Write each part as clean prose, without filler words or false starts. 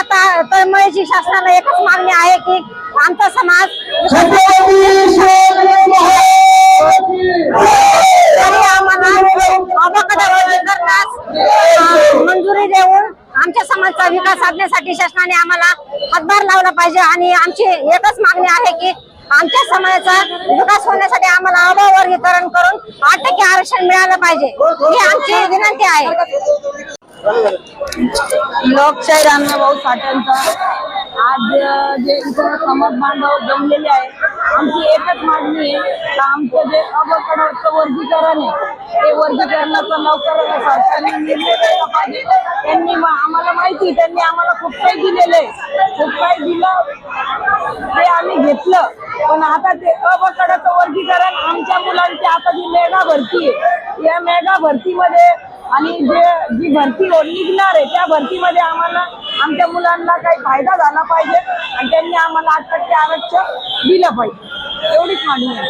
आता तळमळीची शासनाला एकच मागणी आहे की आमचा समाज आम्हाला मंजुरी देऊन आमच्या समाजाचा विकास साधण्यासाठी शासनाने आम्हाला हातभार लावला पाहिजे। आणि आमची एकच मागणी आहे की आमच्या समाजाचा विकास होण्यासाठी आम्हाला अभावर्गीकरण करून 8% आरक्षण मिळालं पाहिजे, ही आमची विनंती आहे। लोकशाही रामभाऊ साठ्यांचा आज जे इथं समाज बांधव जमलेले आहे, आमची एकच मागणी आहे की आमचं जे अबकडचं वर्गीकरण आहे ते वर्गीकरणाचा लवकर सरकारने निर्णय घ्यायला पाहिजे। त्यांनी आम्हाला माहिती, त्यांनी आम्हाला खूप काही दिलेलं आहे, खूप काही दिलं ते आम्ही घेतलं, पण आता ते अबकडचं वर्गीकरण आमच्या मुलांची आता जी मेगा भरती आहे या मेगा भरतीमध्ये आणि जी भरती निघणार आहे त्या भरतीमध्ये आम्हाला आमच्या मुलांना काही फायदा झाला पाहिजे आणि त्यांनी आम्हाला 8% आरक्षण दिलं पाहिजे, एवढीच मागणी आहे।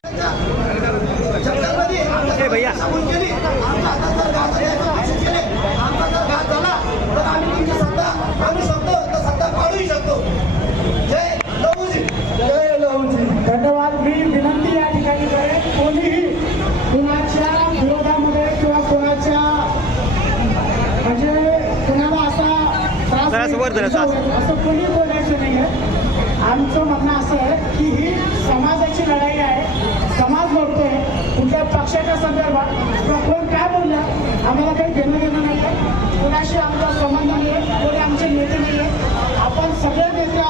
धन्यवाद। मी विनंती या ठिकाणी करेन, कोणीही कुणाच्या विरोधामध्ये किंवा कोणाच्या म्हणजे कुणाला असा त्रास असं कोणी बोलायचं नाही आहे। आमचं म्हणणं असं आहे की ही समाजाची लढाई आहे, समाज लढतोय, कुठल्या पक्षाच्या संदर्भात किंवा कोण काय बोललं आम्हाला काही घेणं देणं नाही आहे, कोणाशी आमचा संबंध नाही आहे, कोणी आमचे नेते नाही आहे। आपण सगळे नेते